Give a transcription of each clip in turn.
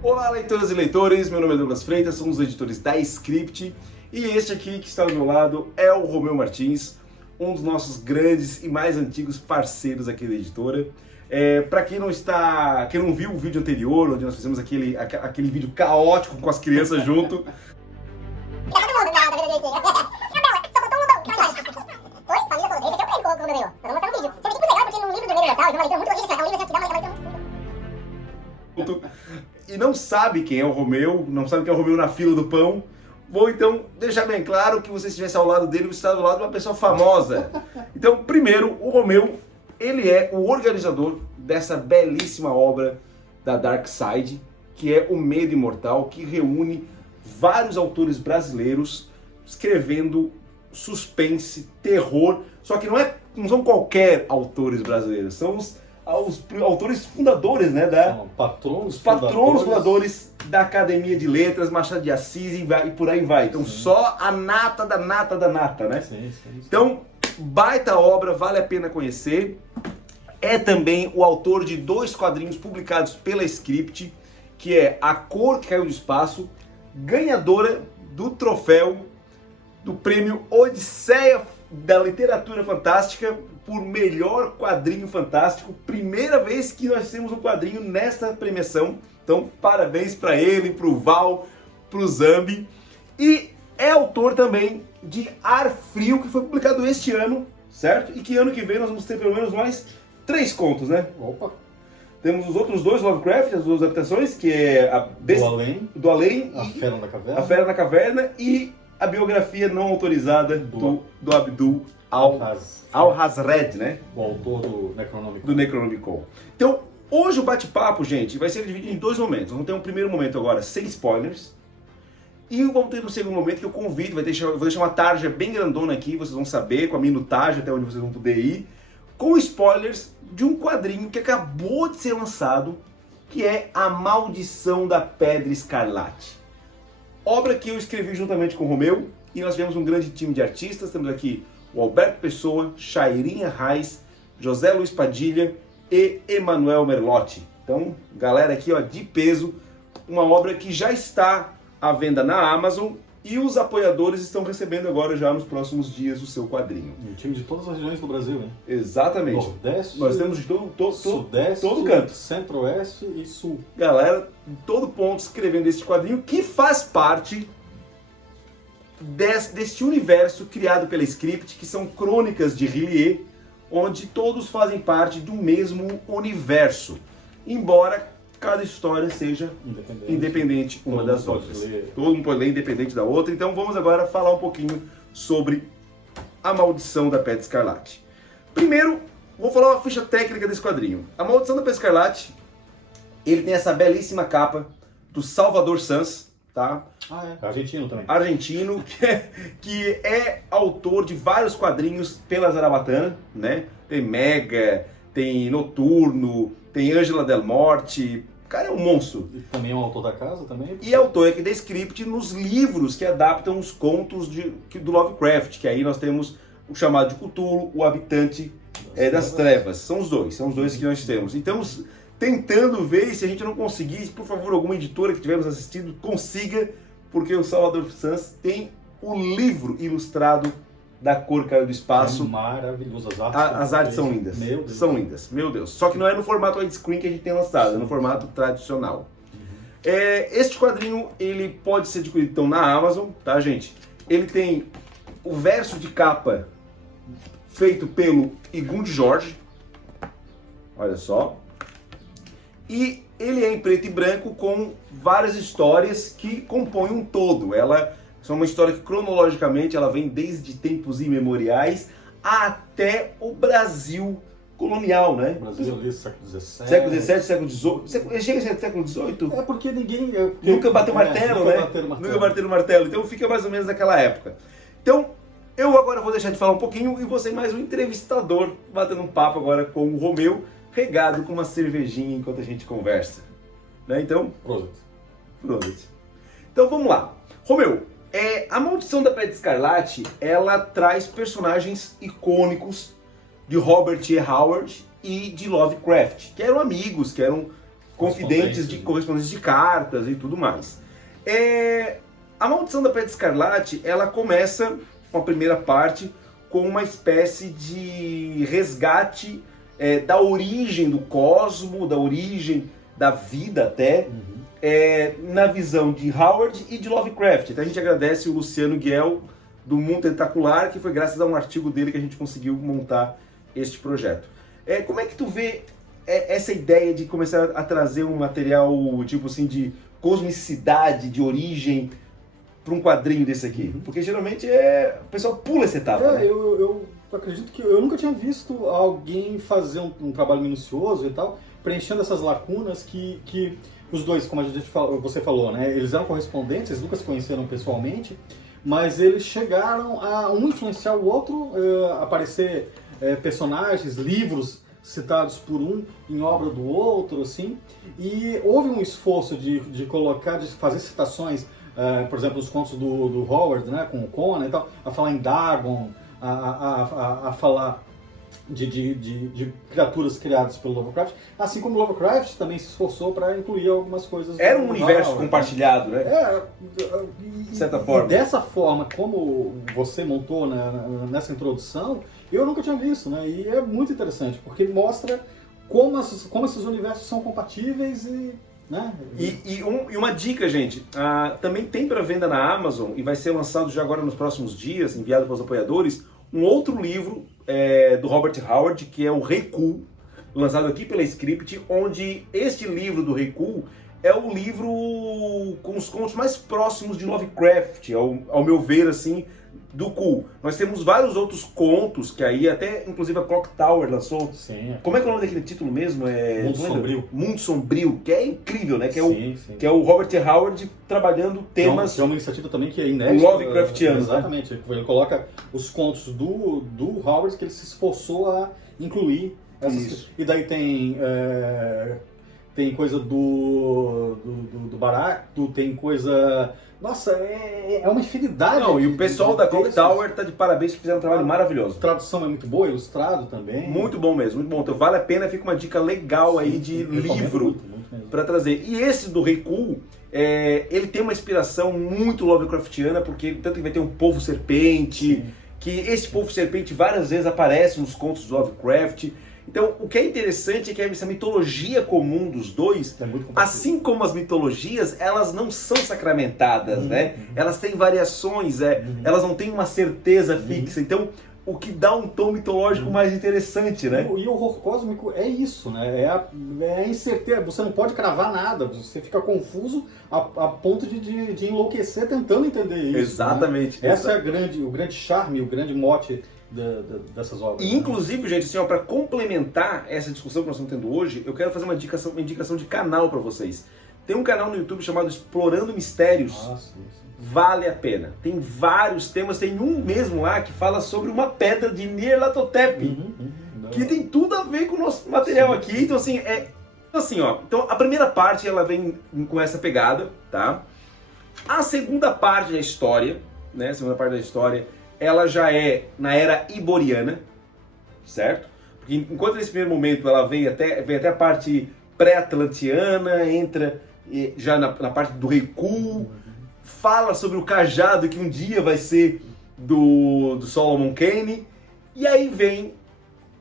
Olá, leitoras e leitores, meu nome é Douglas Freitas, somos os editores da Script e este aqui que está ao meu lado é o Romeu Martins, um dos nossos grandes e mais antigos parceiros aqui da editora. Para quem não viu o vídeo anterior, onde nós fizemos aquele vídeo caótico com as crianças junto. E não sabe quem é o Romeu, não sabe quem é o Romeu na fila do pão, vou então deixar bem claro que você estivesse ao lado dele, você está do lado de uma pessoa famosa. Então, primeiro, o Romeu, ele é o organizador dessa belíssima obra da Dark Side, que é O Medo Imortal, que reúne vários autores brasileiros escrevendo suspense, terror, só que não são qualquer autores brasileiros, são os autores fundadores, né, os patronos fundadores da Academia de Letras, Machado de Assis e por aí vai. Então, sim, só a nata da nata da nata, né? Sim. Então, baita obra, vale a pena conhecer. É também o autor de 2 quadrinhos publicados pela Script, que é A Cor que Caiu do Espaço, ganhadora do troféu do prêmio Odisseia da Literatura Fantástica por melhor quadrinho fantástico. Primeira vez que nós temos um quadrinho nesta premiação. Então, parabéns para ele, para o Val, para o Zambi. E é autor também de Ar Frio, que foi publicado este ano, certo? E que ano que vem nós vamos ter pelo menos mais 3 contos, né? Opa! Temos os outros 2 Lovecraft, as 2 adaptações, que é do Além, A Fera na Caverna. A Fera na Caverna e a biografia não autorizada do Abdul Al-Hazred, né? O autor do Necronomicon. Do Necronomicon. Então, hoje o bate-papo, gente, vai ser dividido em 2 momentos. Vamos ter um primeiro momento agora sem spoilers. E vamos ter um segundo momento que eu convido, vou deixar uma tarja bem grandona aqui, vocês vão saber, com a minutagem até onde vocês vão poder ir, com spoilers de um quadrinho que acabou de ser lançado, que é A Maldição da Pedra Escarlate. Obra que eu escrevi juntamente com o Romeu, e nós tivemos um grande time de artistas. Temos aqui o Alberto Pessoa, Chairinha Reis, José Luiz Padilha e Emanuel Merlotti. Então, galera aqui, ó, de peso, uma obra que já está à venda na Amazon e os apoiadores estão recebendo agora já nos próximos dias o seu quadrinho. Um time de todas as regiões do Brasil, hein? Exatamente. Nordeste, nós temos de Sudeste, todo canto. Centro-Oeste e Sul. Galera, em todo ponto escrevendo este quadrinho que faz parte deste universo criado pela Script, que são crônicas de Rillier, onde todos fazem parte do mesmo universo, embora cada história seja independente uma das outras. Todo mundo pode ler independente da outra. Então vamos agora falar um pouquinho sobre A Maldição da Pedra Escarlate. Primeiro, vou falar uma ficha técnica desse quadrinho. A Maldição da Pedra Escarlate, ele tem essa belíssima capa do Salvador Sanz, tá? Argentino também. Argentino, que é autor de vários quadrinhos pela Zarabatana, né? Tem Mega, tem Noturno, tem Ângela Del Morte. O cara é um monstro. E também é um autor da casa também. E é autor aqui da Script nos livros que adaptam os contos do Lovecraft, que aí nós temos o Chamado de Cthulhu, o Habitante das Trevas. São os dois que nós temos. Então, tentando ver, se a gente não conseguir, por favor, alguma editora que tivermos assistido, consiga, porque o Salvador Sanz tem o livro ilustrado da Cor Caiu do Espaço. É maravilhoso, as artes são lindas. Meu Deus. São lindas, meu Deus. Só que não é no formato widescreen que a gente tem lançado, é no formato tradicional. Este quadrinho, ele pode ser adquirido então na Amazon, tá, gente? Ele tem o verso de capa feito pelo Igund Jorge, olha só. E ele é em preto e branco com várias histórias que compõem um todo. Ela é uma história que cronologicamente ela vem desde tempos imemoriais até o Brasil colonial, né? O Brasil ali, século XVII. Século XVII, século XVIII. Chega a ser século XVIII? É porque ninguém... Nunca bateu martelo, né? Nunca bateu martelo. Então fica mais ou menos naquela época. Então, eu agora vou deixar de falar um pouquinho e vou ser mais um entrevistador, batendo um papo agora com o Romeu, regado com uma cervejinha enquanto a gente conversa. Né? Então... Prosit. Então vamos lá. Romeu, A Maldição da Pedra Escarlate, ela traz personagens icônicos de Robert E. Howard e de Lovecraft, que eram amigos, que eram confidentes de correspondência de cartas e tudo mais. A Maldição da Pedra Escarlate, ela começa com a primeira parte com uma espécie de resgate da origem do cosmo, da origem da vida até, na visão de Howard e de Lovecraft. Então a gente agradece o Luciano Guel do Mundo Tentacular, que foi graças a um artigo dele que a gente conseguiu montar este projeto. Como é que tu vê essa ideia de começar a trazer um material tipo assim de cosmicidade, de origem para um quadrinho desse aqui? Porque geralmente o pessoal pula essa etapa. Né? Eu acredito que eu nunca tinha visto alguém fazer um trabalho minucioso e tal, preenchendo essas lacunas que os dois, como você falou, né? Eles eram correspondentes, eles nunca se conheceram pessoalmente, mas eles chegaram a um influenciar o outro, aparecer personagens, livros citados por um em obra do outro, assim, e houve um esforço de fazer citações, por exemplo, nos contos do Howard, né, com o Conan e tal, a falar em Dagon, a falar de criaturas criadas pelo Lovecraft, assim como Lovecraft também se esforçou para incluir algumas coisas. Era um universo compartilhado, né? De certa forma. E dessa forma, como você montou nessa introdução, eu nunca tinha visto, né? E é muito interessante, porque mostra como esses universos são compatíveis e... Né? E uma dica, gente, também tem para venda na Amazon e vai ser lançado já agora nos próximos dias, enviado para os apoiadores, um outro livro do Robert Howard, que é o Rei Cool, lançado aqui pela Script, onde este livro do Rei Cool é o livro com os contos mais próximos de Lovecraft, ao meu ver, assim, do Cool. Nós temos vários outros contos, que aí até, inclusive, a Clock Tower lançou. Sim. Como é que é o nome daquele título mesmo? Mundo Sombrio. Mundo Sombrio, que é incrível, né? Que sim. É o Robert Howard trabalhando temas... Que é uma iniciativa também que é inédita. Lovecraftiano. Exatamente. Né? Ele coloca os contos do Howard que ele se esforçou a incluir. E daí tem coisa do Barato, tem coisa... Nossa, é uma infinidade. Não, e o pessoal da Clock Tower tá de parabéns, que fizeram um trabalho maravilhoso. A tradução é muito boa, ilustrado também. Muito bom mesmo, muito bom. Então vale a pena, fica uma dica legal aí de livro para trazer. E esse do Rei Cool, ele tem uma inspiração muito Lovecraftiana, porque tanto que vai ter um povo serpente, que esse povo serpente várias vezes aparece nos contos do Lovecraft. Então, o que é interessante é que essa mitologia comum dos dois, assim como as mitologias, elas não são sacramentadas, né? Elas têm variações, elas não têm uma certeza fixa. Então, o que dá um tom mitológico mais interessante, né? E o horror cósmico é isso, né? É a incerteza. Você não pode cravar nada, você fica confuso a ponto de enlouquecer tentando entender isso. Exatamente. Né? Esse é o grande charme, o grande mote dessas obras. E inclusive, gente, assim, para complementar essa discussão que nós estamos tendo hoje, eu quero fazer uma indicação de canal para vocês. Tem um canal no YouTube chamado Explorando Mistérios. Sim. Vale a pena. Tem vários temas, tem um mesmo lá que fala sobre uma pedra de Nyarlathotep, que tem tudo a ver com o nosso material aqui. Então assim, então a primeira parte ela vem com essa pegada, tá? A segunda parte da história, né? A segunda parte da história, ela já é na era iboriana, certo? Porque enquanto nesse primeiro momento ela vem até a parte pré-atlantiana, entra já na parte do Rei Cool, fala sobre o cajado que um dia vai ser do Solomon Kane, e aí vem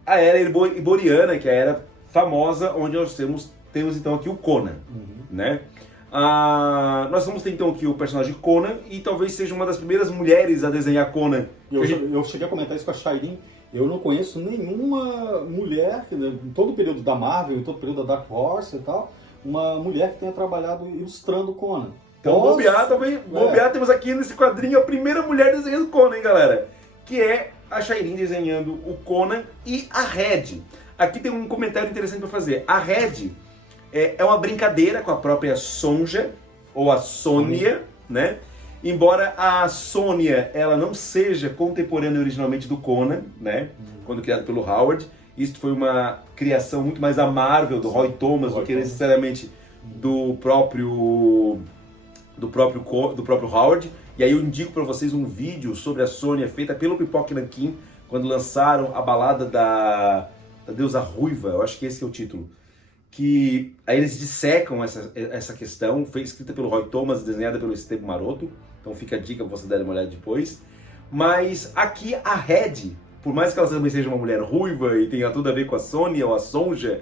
a era iboriana, que é a era famosa, onde nós temos então aqui o Conan, né? Nós vamos ter então aqui o personagem Conan, e talvez seja uma das primeiras mulheres a desenhar Conan. Eu cheguei a comentar isso com a Shairin. Eu não conheço nenhuma mulher, em todo o período da Marvel, em todo o período da Dark Horse e tal, uma mulher que tenha trabalhado ilustrando Conan. Então, bobear, temos aqui nesse quadrinho a primeira mulher desenhando Conan, hein, galera? Que é a Shairin desenhando o Conan e a Red. Aqui tem um comentário interessante para fazer. A Red é uma brincadeira com a própria Sonja, ou a Sônia, né? Embora a Sônia ela não seja contemporânea originalmente do Conan, né? Quando criado pelo Howard. Isso foi uma criação muito mais da Marvel, do Roy Thomas, do que necessariamente do próprio Howard. E aí eu indico para vocês um vídeo sobre a Sônia feita pelo Pipoque Nankin, quando lançaram a balada da deusa ruiva, eu acho que esse é o título. que aí eles dissecam essa questão, foi escrita pelo Roy Thomas, desenhada pelo Esteban Maroto, então fica a dica pra você dar uma olhada depois. Mas aqui a Red, por mais que ela também seja uma mulher ruiva e tenha tudo a ver com a Sônia ou a Sonja,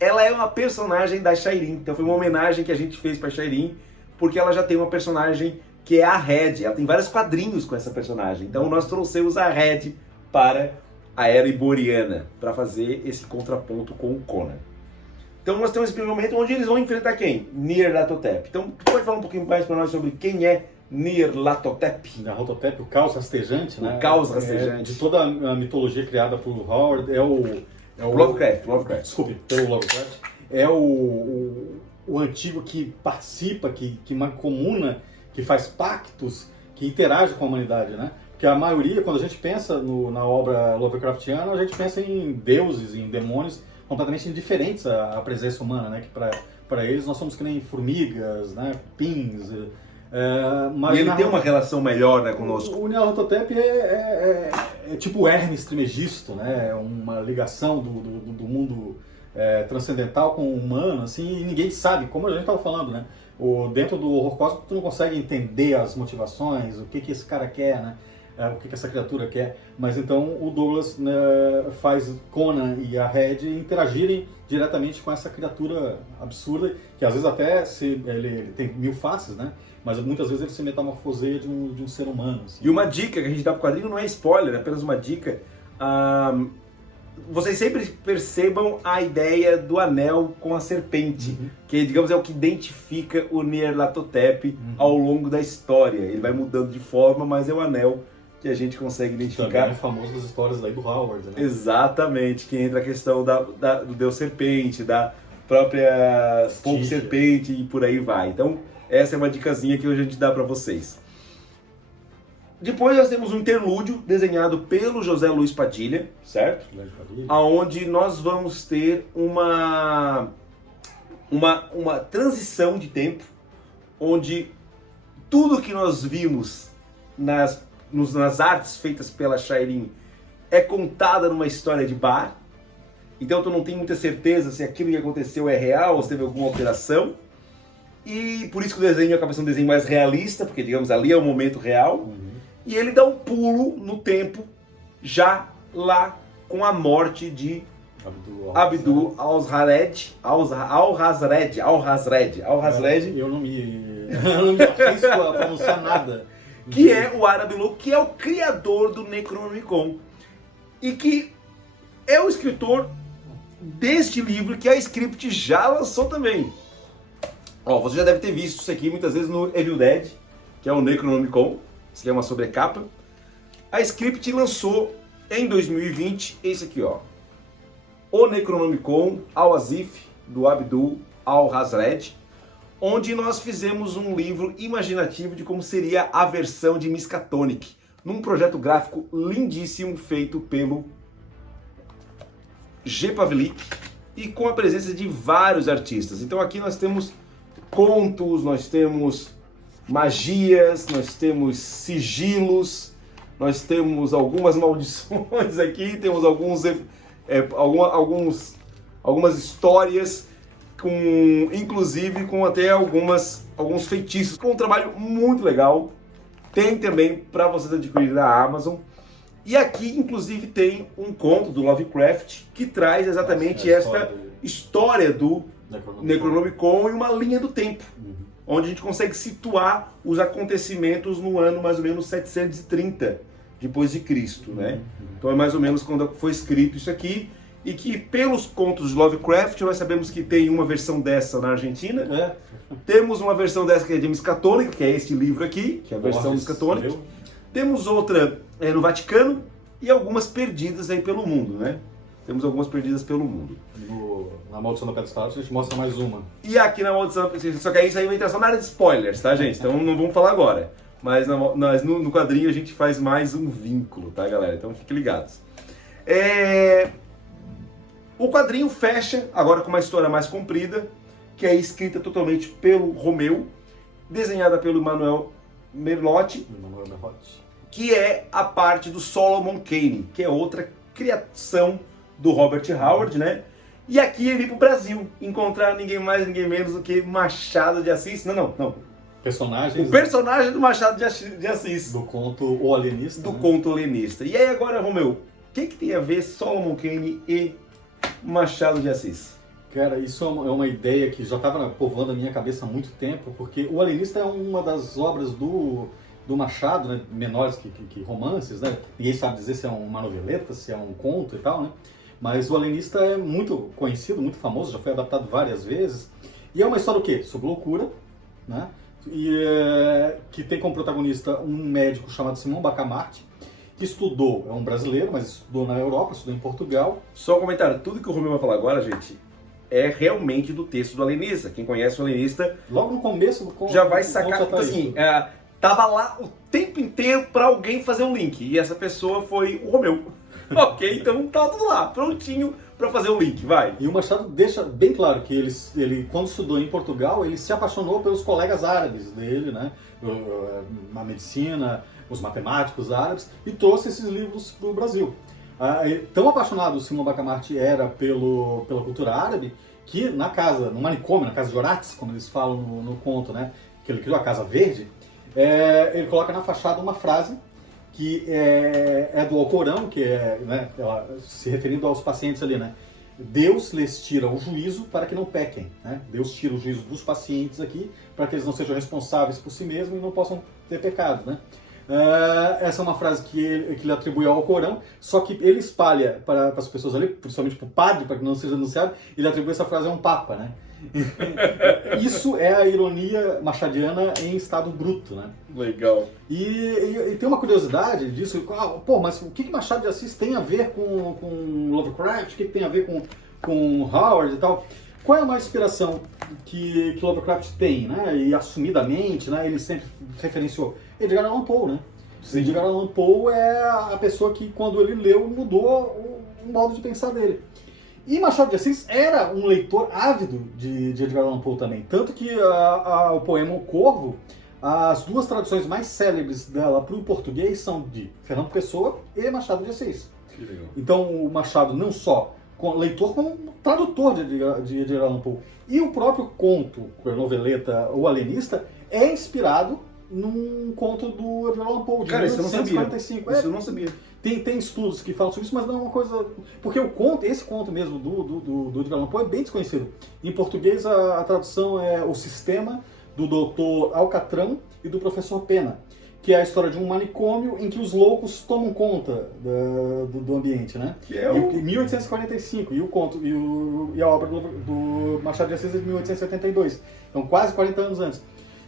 ela é uma personagem da Shireen, então foi uma homenagem que a gente fez pra Shireen, porque ela já tem uma personagem que é a Red, ela tem vários quadrinhos com essa personagem, então nós trouxemos a Red para a Era Iboriana, para fazer esse contraponto com o Conan. Então nós temos esse primeiro momento onde eles vão enfrentar quem? Nyarlathotep. Então tu pode falar um pouquinho mais para nós sobre quem é Nyarlathotep? Nyarlathotep, o caos rastejante, né? O caos rastejante. De toda a mitologia criada por Howard, é o Lovecraft. Desculpe, pelo Lovecraft. É o antigo que participa, que mancomuna, que faz pactos, que interage com a humanidade, né? Porque a maioria, quando a gente pensa na obra Lovecraftiana, a gente pensa em deuses, em demônios completamente indiferentes à presença humana, né? Que para eles nós somos que nem formigas, né? Cupins. Mas e ele tem uma relação melhor, né, conosco. O Nyarlathotep é tipo o Hermes Trismegisto, né? É uma ligação do mundo transcendental com o humano, assim, e ninguém sabe, como a gente estava falando, né? Dentro do horror cósmico tu não consegue entender as motivações, o que esse cara quer, né? O que essa criatura quer. Mas então o Douglas, né, faz Conan e a Red interagirem diretamente com essa criatura absurda, que às vezes até ele tem 1000 faces, né? Mas muitas vezes ele se metamorfoseia de um ser humano. Assim. E uma dica que a gente dá pro quadrinho não é spoiler, é apenas uma dica. Vocês sempre percebam a ideia do anel com a serpente, que, digamos, é o que identifica o Nyarlathotep ao longo da história. Ele vai mudando de forma, mas é o anel que a gente consegue identificar. Também é famoso das histórias daí do Howard, né? Exatamente, que entra a questão do Deus Serpente, da própria Povo Serpente e por aí vai. Então, essa é uma dicasinha que hoje a gente dá para vocês. Depois nós temos um interlúdio desenhado pelo José Luiz Padilha, certo? Aonde nós vamos ter uma transição de tempo, onde tudo que nós vimos nas artes feitas pela Shireen é contada numa história de bar. Então tu não tem muita certeza se aquilo que aconteceu é real ou se teve alguma alteração. E por isso que o desenho acaba sendo um desenho mais realista, porque, digamos, ali é o momento real. E ele dá um pulo no tempo, já lá com a morte de Abdul al-Hazred. Eu não me arrisco a pronunciar nada. Que é o árabe louco, que é o criador do Necronomicon. E que é o escritor deste livro que a Script já lançou também. Ó, você já deve ter visto isso aqui muitas vezes no Evil Dead, que é o Necronomicon. Isso aqui é uma sobrecapa. A Script lançou em 2020 esse aqui, ó. O Necronomicon Al-Azif, do Abdul al-Hazred, onde nós fizemos um livro imaginativo de como seria a versão de Miskatonic, num projeto gráfico lindíssimo feito pelo G. Pavlik e com a presença de vários artistas. Então aqui nós temos contos, nós temos magias, nós temos sigilos, nós temos algumas maldições aqui, temos algumas histórias, inclusive com até alguns feitiços, com um trabalho muito legal. Tem também para vocês adquirirem na Amazon. E aqui, inclusive, tem um conto do Lovecraft que traz exatamente esta história do Necronomicon e uma linha do tempo, onde a gente consegue situar os acontecimentos no ano mais ou menos 730 depois de Cristo, né? Então é mais ou menos quando foi escrito isso aqui, e que pelos contos de Lovecraft nós sabemos que tem uma versão dessa na Argentina, temos uma versão dessa que é de Miskatonic, que é este livro aqui, que é a versão Miskatonic, temos outra no Vaticano e algumas perdidas aí pelo mundo, né? Temos algumas perdidas pelo mundo. Na Maldição da Pedra Estalada a gente mostra mais uma. E aqui na Maldição da Pedra Estalada, só que aí isso aí vai entrar só na área de spoilers, tá, gente? Então não vamos falar agora. Mas no quadrinho a gente faz mais um vínculo, tá, galera? Então fiquem ligados. O quadrinho fecha agora com uma história mais comprida, que é escrita totalmente pelo Romeu, desenhada pelo Emmanuel Merlotti, que é a parte do Solomon Kane, que é outra criação do Robert Howard, né? E aqui ele veio pro Brasil encontrar ninguém mais, ninguém menos do que Machado de Assis. Não. Personagens O personagem do Machado de Assis. do conto O Alienista. Do né? conto Alienista. E aí agora, Romeu, o que tem a ver Solomon Kane e Machado de Assis? Cara, isso é uma ideia que já estava povoando a minha cabeça há muito tempo, porque O Alienista é uma das obras do Machado, né, menores que romances, né? Ninguém sabe dizer se é uma noveleta, se é um conto e tal, né? Mas O Alienista é muito conhecido, muito famoso, já foi adaptado várias vezes. E é uma história o quê? Sobre loucura, né? E que tem como protagonista um médico chamado Simão Bacamarte, que estudou, é um brasileiro, mas estudou na Europa, estudou em Portugal. Só um comentário, tudo que o Romeu vai falar agora, gente, é realmente do texto do Alienista. Quem conhece o Alienista Logo no começo do conto, já vai do conto sacar, já tá assim, isso. tava lá o tempo inteiro para alguém fazer um link, e essa pessoa foi o Romeu. Ok? Então tava tudo lá, prontinho para fazer o link, vai. E o Machado deixa bem claro que ele, quando estudou em Portugal, ele se apaixonou pelos colegas árabes dele, né? A medicina, os matemáticos árabes, e trouxe esses livros para o Brasil. Tão apaixonado o Simão Bacamarte era pela cultura árabe, que no manicômio, na casa de Orates, como eles falam no conto, né? Que ele criou a Casa Verde, ele coloca na fachada uma frase que é do Alcorão, que né, ela, se referindo aos pacientes ali, né? Deus lhes tira o juízo para que não pequem, né? Deus tira o juízo dos pacientes aqui para que eles não sejam responsáveis por si mesmos e não possam ter pecado, né? Essa é uma frase que ele atribui ao Alcorão, só que ele espalha para as pessoas ali, principalmente para o padre, para que não seja denunciado, ele atribui essa frase a um papa, né? Isso é a ironia machadiana em estado bruto, né? Legal. E tem uma curiosidade disso, mas o que Machado de Assis tem a ver com Lovecraft, o que tem a ver com Howard e tal? Qual é a maior inspiração que Lovecraft tem, né? E assumidamente, né, ele sempre referenciou? Edgar Allan Poe, né? Sim. Edgar Allan Poe é a pessoa que, quando ele leu, mudou o modo de pensar dele. E Machado de Assis era um leitor ávido de Edgar Allan Poe também. Tanto que o poema O Corvo, as duas traduções mais célebres dela para o português são de Fernando Pessoa e Machado de Assis. Que legal. Então o Machado não só leitor, como tradutor de Edgar Allan Poe. E o próprio conto, a noveleta O Alienista, é inspirado num conto do Edgar Allan Poe, de Cara, isso eu não sabia. 1945. Isso eu não sabia. Tem estudos que falam sobre isso, mas não é uma coisa... Porque esse conto mesmo do Edgar Allan Poe é bem desconhecido. Em português, a tradução é O Sistema, do Dr. Alcatrão e do Professor Pena, que é a história de um manicômio em que os loucos tomam conta do ambiente, né? Que é Em 1845, e o conto e a obra do Machado de Assis é de 1872. Então, quase 40 anos antes.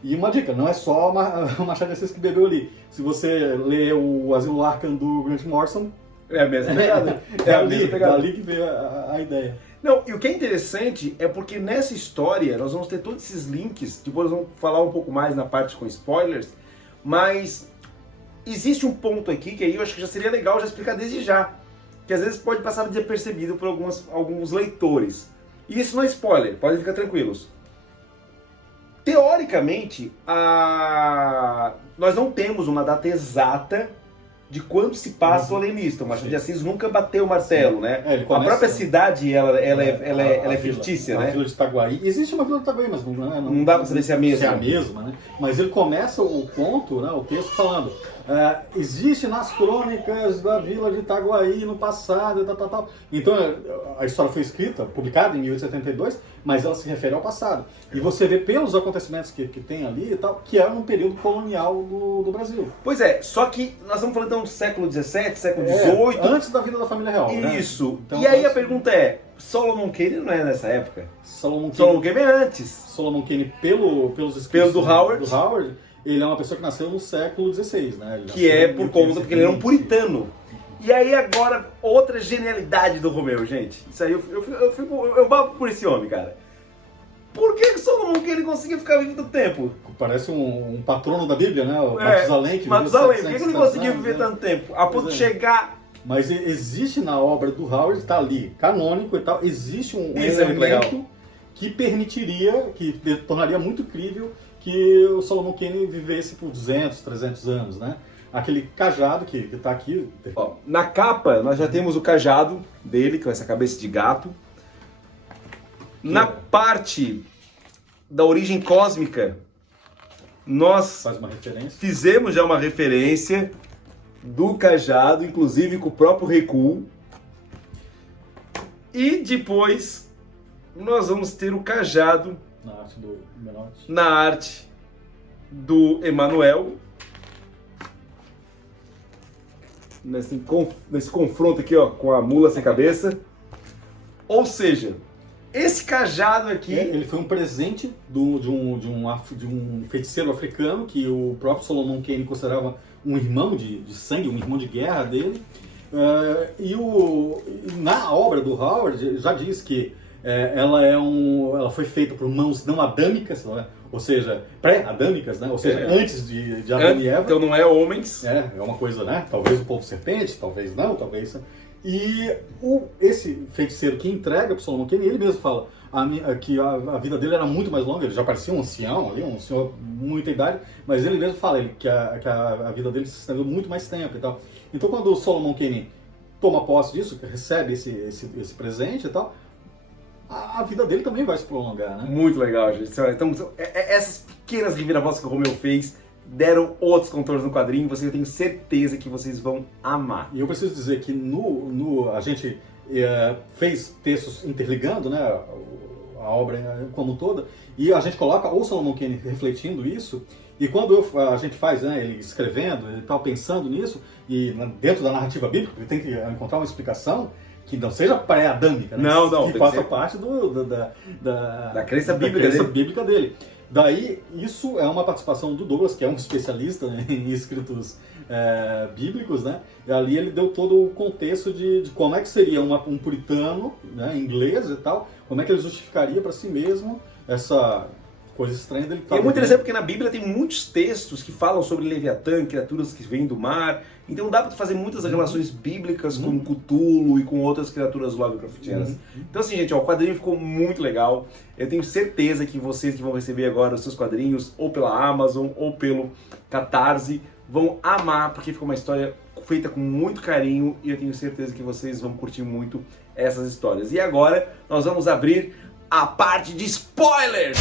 E uma dica, não é só o Machado de Assis que bebeu ali. Se você lê o Asilo Arkham do Grant Morrison, É a mesma pegada. É a mesma pegada. dali que veio a ideia. Não, e o que é interessante é porque nessa história nós vamos ter todos esses links, depois nós vamos falar um pouco mais na parte com spoilers, mas existe um ponto aqui que aí eu acho que já seria legal já explicar desde já, que às vezes pode passar desapercebido por alguns leitores. E isso não é spoiler, podem ficar tranquilos. Teoricamente, nós não temos uma data de quando se passa o Alienista. O Machado de Assis nunca bateu o martelo, né? Ele A começa- própria cidade, ela é vila, fictícia, a né? vila de Itaguaí. Existe uma vila de Itaguaí, mas Não dá pra saber se é a mesma. Se é a mesma, né? Mas ele começa o conto, né, o texto falando: existe nas crônicas da vila de Itaguaí no passado, e tal. Então a história foi escrita, publicada em 1872, mas ela se refere ao passado. E você vê pelos acontecimentos que tem ali e tal, que era um período colonial do Brasil. Pois é, só que nós estamos falando então do século XVII, século XVIII. Antes da vida da família real. Né? Isso. Então, E aí a pergunta é, Solomon Kane não é nessa época? Solomon Kane é antes. Solomon Kane, pelos escritos Do Howard. Ele é uma pessoa que nasceu no século XVI, né? Ele Que nasceu é em por conta, porque ele era um 1520. puritano. E aí agora, outra genialidade do Romeu, gente. Isso aí eu babo por esse homem, cara. Por que Solomon Kane conseguiu ficar vivo tanto tempo? Parece um patrono da Bíblia, né? O Matusalém, que Matusalém, viveu por que ele 700 conseguiu anos, viver né? tanto tempo? A ponto Pois de é. chegar... Mas existe na obra do Howard, está ali, canônico e tal, existe um Isso é muito legal. elemento que permitiria, que tornaria muito crível que o Solomon Kane vivesse por 200, 300 anos, né? Aquele cajado que está aqui. Ó, na capa, nós já temos o cajado dele, com essa cabeça de gato. Na parte da origem cósmica, nós Faz uma referência. fizemos já uma referência do cajado, inclusive com o próprio recuo. E depois nós vamos ter o cajado Na arte do Menotti. na arte do Emanuel. Nesse confronto aqui, ó, com a mula sem cabeça. Ou seja, esse cajado aqui... Ele foi um presente de um feiticeiro africano que o próprio Solomon Kane considerava um irmão de sangue, um irmão de guerra dele. Na obra do Howard já diz que ela foi feita por mãos não adâmicas, ou seja, pré-adâmicas, né? Ou seja, antes de Adão e Eva. Então não é homens. É uma coisa, né? Talvez o povo serpente, talvez não, talvez... E esse feiticeiro que entrega para o Solomon Kane, ele mesmo fala que a vida dele era muito mais longa, ele já parecia um ancião ali, um senhor muita idade, mas ele mesmo fala que a vida dele se estendeu muito mais tempo e tal. Então quando o Solomon Kane toma posse disso, recebe esse presente e tal, a vida dele também vai se prolongar, né? Muito legal, gente. Então, essas pequenas reviravoltas que o Romeu fez deram outros contornos no quadrinho, eu tenho certeza que vocês vão amar. E eu preciso dizer que a gente fez textos interligando, né, a obra como toda, e a gente coloca o Solomon Kane refletindo isso, e quando a gente faz, né, ele escrevendo e tal, pensando nisso, e dentro da narrativa bíblica, ele tem que encontrar uma explicação que não seja pré-adâmica, né? Não, que faça parte da crença bíblica dele. Daí, isso é uma participação do Douglas, que é um especialista, né, em escritos bíblicos, né? E ali ele deu todo o contexto de como é que seria um puritano, né, inglês e tal, como é que ele justificaria para si mesmo essa coisa estranha dele. É muito interessante porque na Bíblia tem muitos textos que falam sobre Leviatã, criaturas que vêm do mar. Então dá para fazer muitas relações bíblicas com Cthulhu e com outras criaturas Lovecraftianas. Então assim, gente, ó, o quadrinho ficou muito legal. Eu tenho certeza que vocês que vão receber agora os seus quadrinhos, ou pela Amazon, ou pelo Catarse, vão amar, porque ficou uma história feita com muito carinho e eu tenho certeza que vocês vão curtir muito essas histórias. E agora nós vamos abrir a parte de spoilers!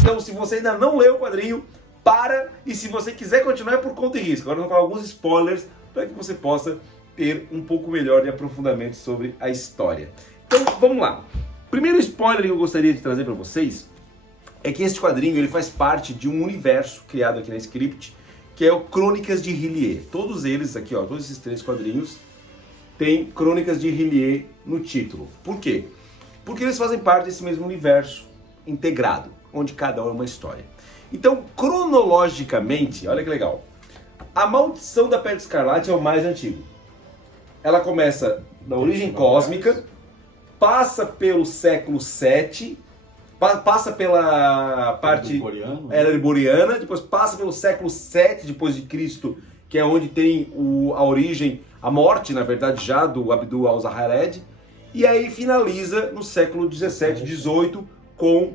Então, se você ainda não leu o quadrinho, para, e se você quiser continuar é por conta e risco. Agora eu vou falar alguns spoilers para que você possa ter um pouco melhor de aprofundamento sobre a história. Então, vamos lá. Primeiro spoiler que eu gostaria de trazer para vocês é que este quadrinho ele faz parte de um universo criado aqui na Script, que é o Crônicas de R'lyeh. Todos eles aqui, ó, todos esses 3 quadrinhos têm Crônicas de R'lyeh no título. Por quê? Porque eles fazem parte desse mesmo universo integrado, onde cada um é uma história. Então, cronologicamente, olha que legal, a Maldição da Pedra Escarlate é o mais antigo. Ela começa da origem cósmica, passa pelo século VII, passa pela parte era liboriana, depois passa pelo século VII depois de Cristo, que é onde tem a origem, a morte, na verdade, já do Abdul al-Zahared, e aí finaliza no século XVII, XVIII com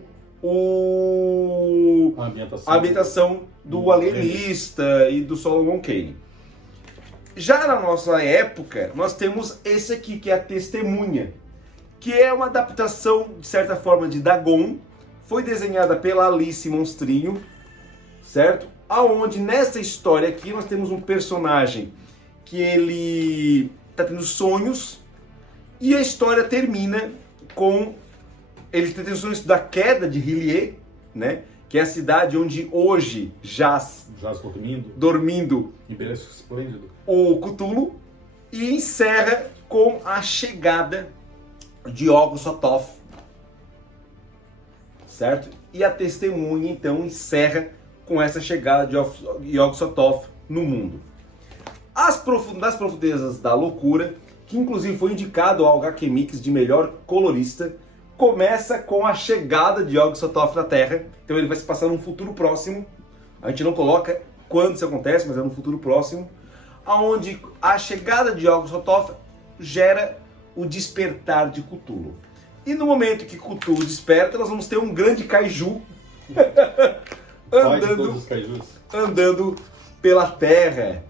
a ambientação do alienista e do Solomon Kane. Já na nossa época, nós temos esse aqui, que é a Testemunha, que é uma adaptação, de certa forma, de Dagon, foi desenhada pela Alice Monstrinho, certo? Aonde nessa história aqui nós temos um personagem que ele está tendo sonhos e a história termina com ele tendo sonhos da queda de R'lyeh, né? Que é a cidade onde hoje jaz dormindo envelheço esplêndido o Cthulhu, e encerra com a chegada de Yog-Sothoth, certo? E a Testemunha então encerra com essa chegada de Yog-Sothoth no mundo. Das Profundezas da Loucura, que inclusive foi indicado ao HQ Mix de melhor colorista, começa com a chegada de Yog-Sothoth na Terra. Então ele vai se passar num futuro próximo. A gente não coloca quando isso acontece, mas é num futuro próximo, aonde a chegada de Yog-Sothoth gera o despertar de Cthulhu. E no momento que Cthulhu desperta, nós vamos ter um grande kaiju andando pela Terra.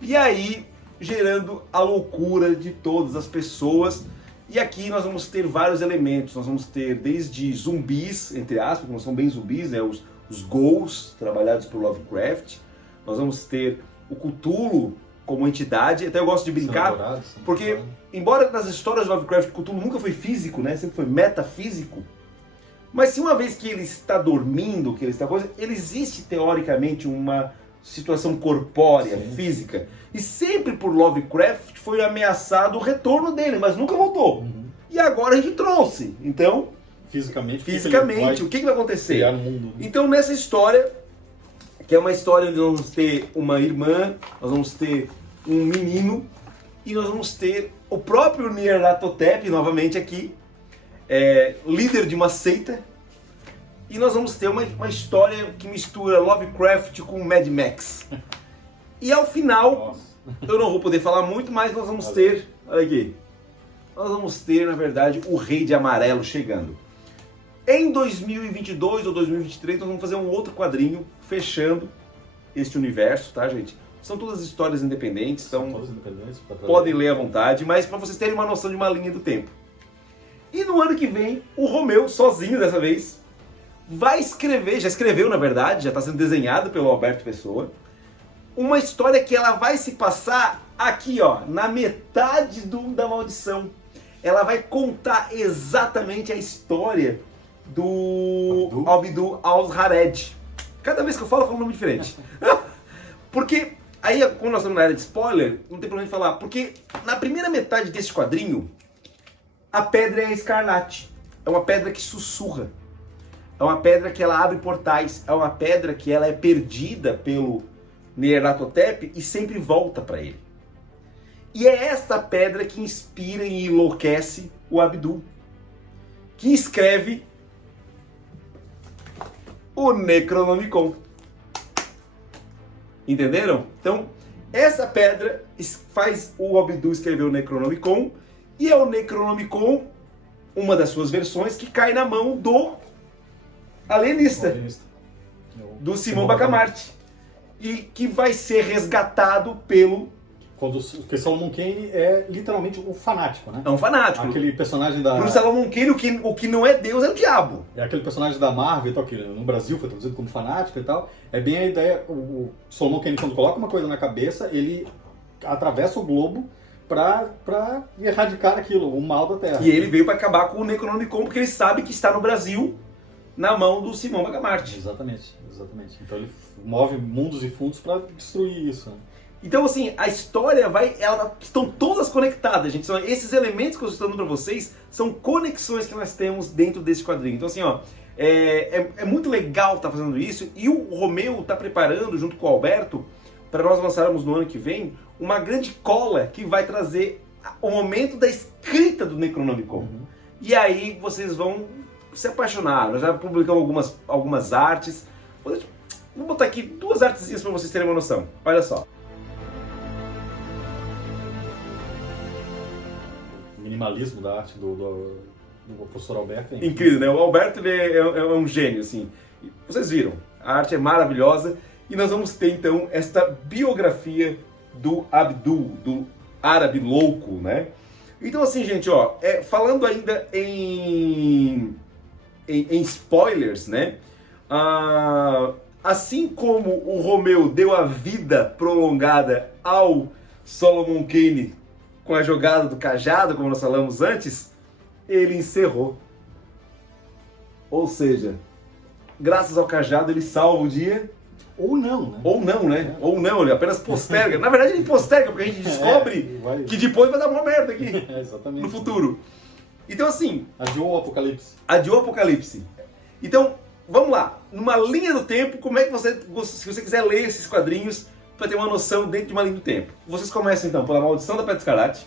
E aí gerando a loucura de todas as pessoas. E aqui nós vamos ter vários elementos, nós vamos ter desde zumbis, entre aspas, que não são bem zumbis, né? Os ghouls, trabalhados por Lovecraft. Nós vamos ter o Cthulhu como entidade, até eu gosto de brincar, porque embora nas histórias de Lovecraft, Cthulhu nunca foi físico, né? Sempre foi metafísico. Mas se uma vez que ele está dormindo, que ele está coisa, ele existe teoricamente uma situação corpórea, sim, física. E sempre por Lovecraft foi ameaçado o retorno dele, mas nunca voltou. Uhum. E agora a gente trouxe. Então, fisicamente o que vai acontecer? Mundo, né? Então nessa história, que é uma história onde nós vamos ter uma irmã, nós vamos ter um menino e nós vamos ter o próprio Nyarlathotep novamente aqui, líder de uma seita, e nós vamos ter uma história que mistura Lovecraft com Mad Max. E ao final, eu não vou poder falar muito, mas nós vamos ter, olha aqui, nós vamos ter, na verdade, o Rei de Amarelo chegando. Em 2022 ou 2023, nós vamos fazer um outro quadrinho fechando este universo, tá, gente? São todas histórias independentes, então podem ler à vontade, mas para vocês terem uma noção de uma linha do tempo. E no ano que vem, o Romeu, sozinho dessa vez, vai escrever, já escreveu na verdade, já está sendo desenhado pelo Alberto Pessoa, uma história que ela vai se passar aqui, ó, na metade da maldição. Ela vai contar exatamente a história do Abdul Al-Haredi. Cada vez que eu falo um nome diferente. Porque, aí quando nós estamos na área de spoiler, não tem problema de falar, porque na primeira metade desse quadrinho, a pedra é escarlate. É uma pedra que sussurra. É uma pedra que ela abre portais. É uma pedra que ela é perdida pelo Nyarlathotep e sempre volta para ele. E é esta pedra que inspira e enlouquece o Abdul, que escreve o Necronomicon. Entenderam? Então, essa pedra faz o Abdul escrever o Necronomicon, e é o Necronomicon, uma das suas versões, que cai na mão do alienista, do Simão Bacamarte, e que vai ser resgatado pelo... Porque Solomon Kane é literalmente um fanático, né? É um fanático. Aquele personagem da... Pro Solomon Kane, o que não é Deus é o diabo. É aquele personagem da Marvel e tal, que no Brasil foi traduzido como fanático e tal. É bem a ideia, o Solomon Kane, quando coloca uma coisa na cabeça, ele atravessa o globo pra erradicar aquilo, o mal da Terra. E ele veio pra acabar com o Necronomicon, porque ele sabe que está no Brasil, na mão do Simão Bacamarte. Exatamente. Então ele move mundos e fundos pra destruir isso, né? Então, assim, a história estão todas conectadas, gente. Esses elementos que eu estou dando para vocês são conexões que nós temos dentro desse quadrinho. Então, assim, ó, é muito legal estar fazendo isso, e o Romeu está preparando, junto com o Alberto, para nós lançarmos no ano que vem, uma grande cola que vai trazer o momento da escrita do Necronomicon. Uhum. E aí vocês vão se apaixonar. Nós já publicamos algumas artes. Vou botar aqui 2 artezinhas para vocês terem uma noção. Olha só. Minimalismo da arte do professor Alberto. É incrível, né? O Alberto ele é um gênio, assim. Vocês viram, a arte é maravilhosa, e nós vamos ter então esta biografia do Abdul, do árabe louco, né? Então assim, gente, ó, falando ainda em spoilers, né? Assim como o Romeu deu a vida prolongada ao Solomon Kane com a jogada do cajado, como nós falamos antes, ele encerrou. Ou seja, graças ao cajado ele salva o dia. Ou não, né? Ou não, ele apenas posterga. Na verdade ele posterga, porque a gente descobre que depois vai dar uma merda aqui. Exatamente. No futuro. Então assim... Adiou o Apocalipse. Adiou o Apocalipse. Então, vamos lá. Numa linha do tempo, como é que se você quiser ler esses quadrinhos, para ter uma noção dentro de uma linha do tempo. Vocês começam então pela Maldição da Pedra Escarlate,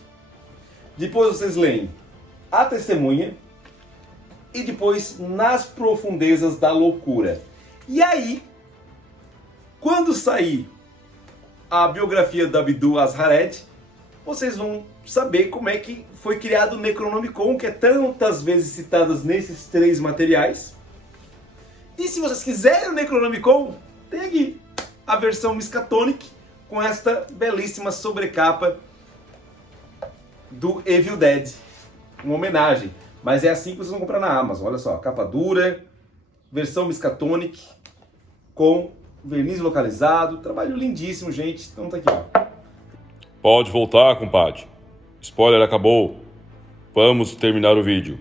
depois vocês leem A Testemunha, e depois Nas Profundezas da Loucura. E aí, quando sair a biografia do Abdul Al-Haredi, vocês vão saber como é que foi criado o Necronomicon, que é tantas vezes citado nesses 3 materiais. E se vocês quiserem o Necronomicon, tem aqui a versão Miskatonic, com esta belíssima sobrecapa do Evil Dead. Uma homenagem. Mas é assim que vocês vão comprar na Amazon. Olha só, capa dura, versão Miskatonic, com verniz localizado. Trabalho lindíssimo, gente. Então tá aqui, ó. Pode voltar, compadre. Spoiler acabou. Vamos terminar o vídeo.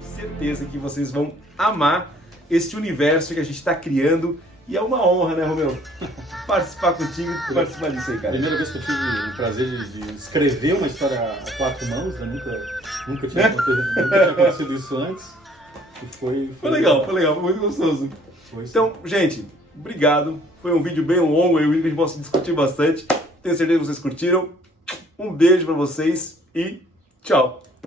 Certeza que vocês vão amar este universo que a gente está criando. E é uma honra, né, Romeu? Participar contigo, participar disso aí, cara. Primeira vez que eu tive o prazer de escrever uma história a 4 mãos, né? Nunca tinha acontecido isso antes. E foi legal, foi muito gostoso. Então, gente, obrigado. Foi um vídeo bem longo, um vídeo que a gente possa discutir bastante. Tenho certeza que vocês curtiram. Um beijo pra vocês e tchau!